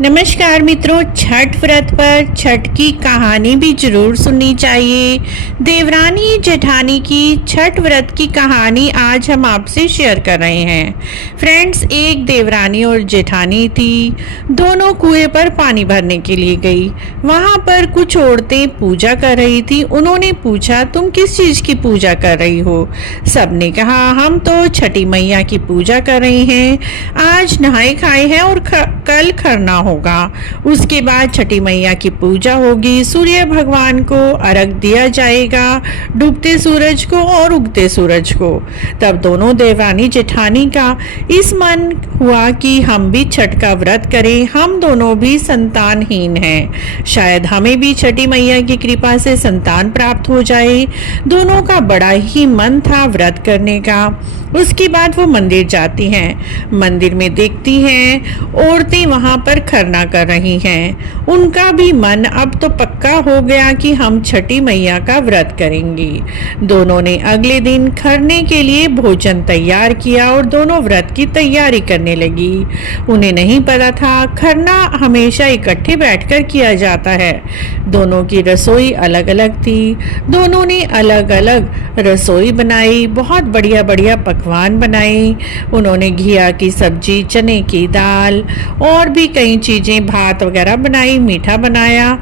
नमस्कार मित्रों, छठ व्रत पर छठ की कहानी भी जरूर सुननी चाहिए। देवरानी जेठानी की छठ व्रत की कहानी आज हम आपसे शेयर कर रहे हैं। फ्रेंड्स, एक देवरानी और जेठानी थी। दोनों कुएं पर पानी भरने के लिए गई। वहां पर कुछ औरतें पूजा कर रही थी। उन्होंने पूछा, तुम किस चीज की पूजा कर रही हो? सबने कहा, हम तो छठी मैया की पूजा कर रहे हैं। आज नहाए खाए हैं और कल खरना होगा। उसके बाद छठी मैया की पूजा होगी। सूर्य भगवान को अर्घ दिया जाएगा, डूबते सूरज को और उगते सूरज को। तब दोनों देवरानी जेठानी का इस मन हुआ कि हम भी छठ का व्रत करें। हम दोनों भी संतानहीन हैं, शायद हमें भी छठी मैया की कृपा से संतान प्राप्त हो जाए। दोनों का बड़ा ही मन था व्रत करने का। उसके बाद वो मंदिर जाती हैं। मंदिर में देखती हैं औरतें वहां पर खरना कर रही हैं। उनका भी मन अब तो पक्का हो गया कि हम छठी मैया का व्रत करेंगी। दोनों ने अगले दिन खरने के लिए भोजन तैयार किया और दोनों व्रत की तैयारी करने लगी। उन्हें नहीं पता था खरना हमेशा इकट्ठे बैठकर किया जाता है। दोनों की रसोई अलग अलग थी। दोनों ने अलग अलग रसोई बनाई, बहुत बढ़िया बढ़िया पकवान बनाए। उन्होंने घिया की सब्जी, चने की दाल और भी कई चीज़ें, भात वगैरह बनाई, मीठा बनाया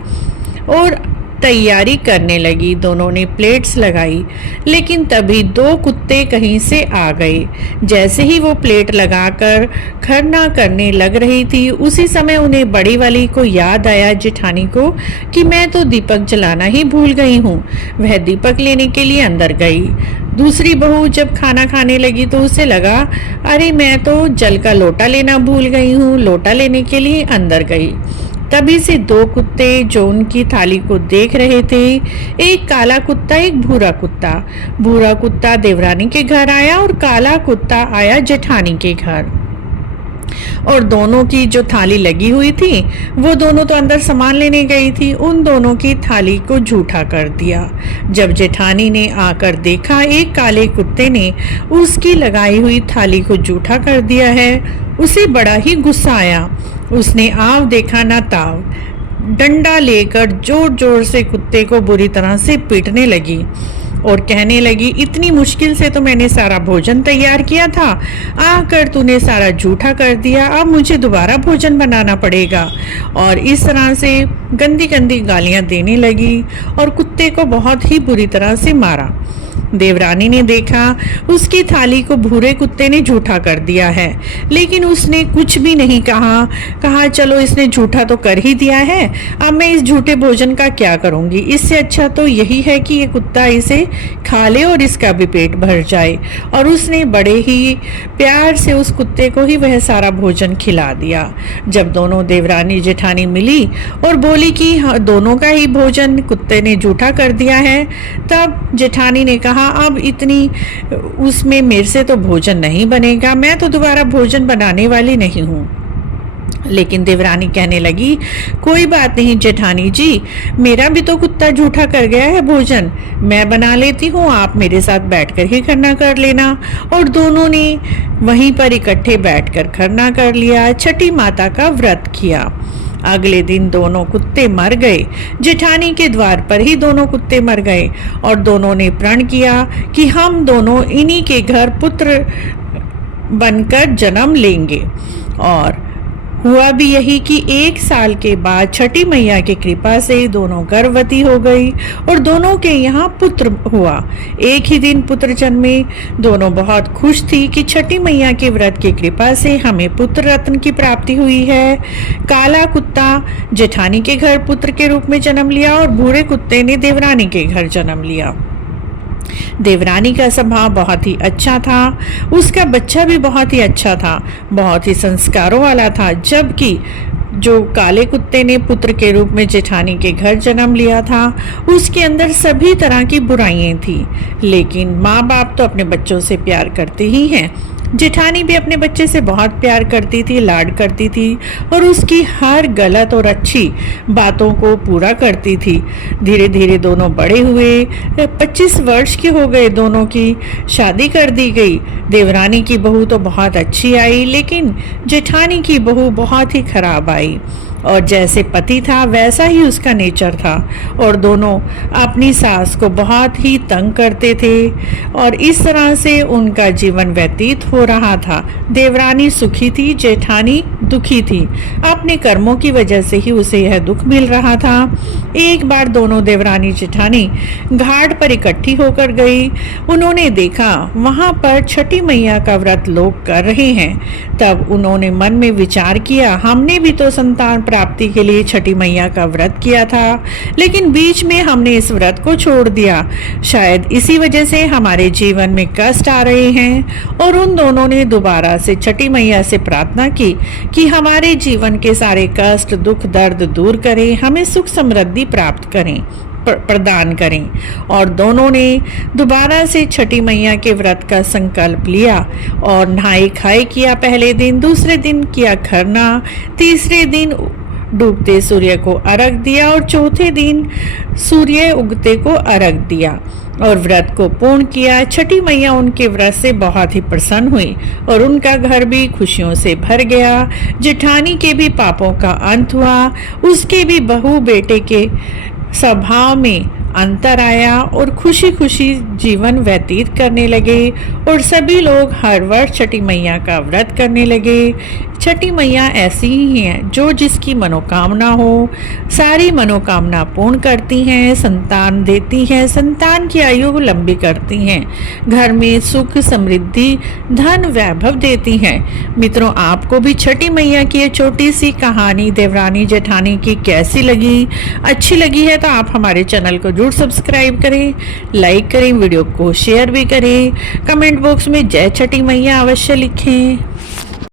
और तैयारी करने लगी। दोनों ने प्लेट्स लगाई, लेकिन तभी दो कुत्ते कहीं से आ गए। जैसे ही वो प्लेट लगाकर खरना करने लग रही थी, उसी समय उन्हें बड़ी वाली को याद आया, जेठानी को, कि मैं तो दीपक जलाना ही भूल गई हूँ। वह दीपक लेने के लिए अंदर गई। दूसरी बहू जब खाना खाने लगी तो उसे लगा, अरे मैं तो जल का लोटा लेना भूल गई हूँ। लोटा लेने के लिए अंदर गई। तभी से दो कुत्ते जो उनकी थाली को देख रहे थे, एक काला कुत्ता, एक भूरा कुत्ता। भूरा कुत्ता देवरानी के घर आया और काला कुत्ता आया जेठानी के घर। और दोनों की जो थाली लगी हुई थी, वो दोनों तो अंदर सामान लेने गई थी, उन दोनों की थाली को झूठा कर दिया। जब जेठानी ने आकर देखा एक काले कुत्ते ने उसकी लगाई हुई थाली को झूठा कर दिया है, उसे बड़ा ही गुस्सा आया। उसने आव देखा ना ताव, डंडा लेकर जोर जोर से कुत्ते को बुरी तरह से पीटने लगी और कहने लगी, इतनी मुश्किल से तो मैंने सारा भोजन तैयार किया था, आकर तूने सारा झूठा कर दिया। अब मुझे दोबारा भोजन बनाना पड़ेगा। और इस तरह से गंदी गंदी गालियां देने लगी और कुत्ते को बहुत ही बुरी तरह से मारा। देवरानी ने देखा उसकी थाली को भूरे कुत्ते ने झूठा कर दिया है, लेकिन उसने कुछ भी नहीं कहा चलो इसने झूठा तो कर ही दिया है, अब मैं इस झूठे भोजन का क्या करूंगी। इससे अच्छा तो यही है कि ये कुत्ता इसे खा ले और इसका भी पेट भर जाए। और उसने बड़े ही प्यार से उस कुत्ते को ही वह सारा भोजन खिला दिया। जब दोनों देवरानी जेठानी मिली और बोली कि दोनों का ही भोजन कुत्ते ने झूठा कर दिया है, तब जेठानी ने कहा, अब इतनी उसमें मेरे से तो भोजन नहीं बनेगा, मैं तो दोबारा भोजन बनाने वाली नहीं हूँ। लेकिन देवरानी कहने लगी, कोई बात नहीं जेठानी जी, मेरा भी तो कुत्ता झूठा कर गया है भोजन, मैं बना लेती हूँ, आप मेरे साथ बैठकर ही खरना कर लेना। और दोनों ने वहीं पर इकट्ठे बैठकर खरना कर लिया, छठी माता का व्रत किया। अगले दिन दोनों कुत्ते मर गए। जेठानी के द्वार पर ही दोनों कुत्ते मर गए और दोनों ने प्रण किया कि हम दोनों इन्हीं के घर पुत्र बनकर जन्म लेंगे। और हुआ भी यही कि 1 साल के बाद छठी मैया की कृपा से दोनों गर्भवती हो गई और दोनों के यहाँ पुत्र हुआ। एक ही दिन पुत्र जन्मे। दोनों बहुत खुश थी कि छठी मैया के व्रत की कृपा से हमें पुत्र रत्न की प्राप्ति हुई है। काला कुत्ता जेठानी के घर पुत्र के रूप में जन्म लिया और भूरे कुत्ते ने देवरानी के घर जन्म लिया। देवरानी का स्वभाव बहुत ही अच्छा था, उसका बच्चा भी बहुत ही अच्छा था, बहुत ही संस्कारों वाला था। जबकि जो काले कुत्ते ने पुत्र के रूप में जेठानी के घर जन्म लिया था, उसके अंदर सभी तरह की बुराइयां थी। लेकिन माँ बाप तो अपने बच्चों से प्यार करते ही हैं। जेठानी भी अपने बच्चे से बहुत प्यार करती थी, लाड करती थी और उसकी हर गलत और अच्छी बातों को पूरा करती थी। धीरे धीरे दोनों बड़े हुए, 25 वर्ष के हो गए, दोनों की शादी कर दी गई। देवरानी की बहू तो बहुत अच्छी आई, लेकिन जेठानी की बहू बहुत ही खराब आई। और जैसे पति था वैसा ही उसका नेचर था और दोनों अपनी सास को बहुत ही तंग करते थे और इस तरह से उनका जीवन व्यतीत हो रहा था। देवरानी सुखी थी, जेठानी दुखी थी। अपने कर्मों की वजह से ही उसे यह दुख मिल रहा था। एक बार दोनों देवरानी जेठानी घाट पर इकट्ठी होकर गई। उन्होंने देखा वहां पर छठी मैया का व्रत लोग कर रहे हैं। तब उन्होंने मन में विचार किया, हमने भी तो संतान प्राप्ति के लिए छठी मैया का व्रत किया था, लेकिन बीच में हमने इस व्रत को छोड़ दिया। शायद इसी वजह से हमारे जीवन में कष्ट आ रहे हैं। और उन दोनों ने दोबारा से छठी मैया से प्रार्थना की कि हमारे जीवन के सारे कष्ट, दुख, दर्द दूर करें, हमें सुख समृद्धि प्राप्त करें, प्रदान करें। और दोनों ने दोबारा से छठी मैया के व्रत का संकल्प लिया और नहाई खाई किया। पहले दिन, दूसरे दिन किया खरना, तीसरे दिन डूबते सूर्य को अर्घ दिया और चौथे दिन सूर्य उगते को अर्घ दिया और व्रत को पूर्ण किया। छठी मैया उनके व्रत से बहुत ही प्रसन्न हुई और उनका घर भी खुशियों से भर गया। जेठानी के भी पापों का अंत हुआ, उसके भी बहू बेटे के स्वभाव में अंतर आया और खुशी खुशी जीवन व्यतीत करने लगे और सभी लोग हर वर्ष छठी मैया का व्रत करने लगे। छठी मैया ऐसी ही हैं जो जिसकी मनोकामना हो सारी मनोकामना पूर्ण करती हैं, संतान देती हैं, संतान की आयु लंबी करती हैं, घर में सुख समृद्धि धन वैभव देती हैं। मित्रों, आपको भी छठी मैया की ये छोटी सी कहानी देवरानी जेठानी की कैसी लगी? अच्छी लगी है तो आप हमारे चैनल को जरूर सब्सक्राइब करें, लाइक करें, वीडियो को शेयर भी करें, कमेंट बॉक्स में जय छठी मैया अवश्य लिखें।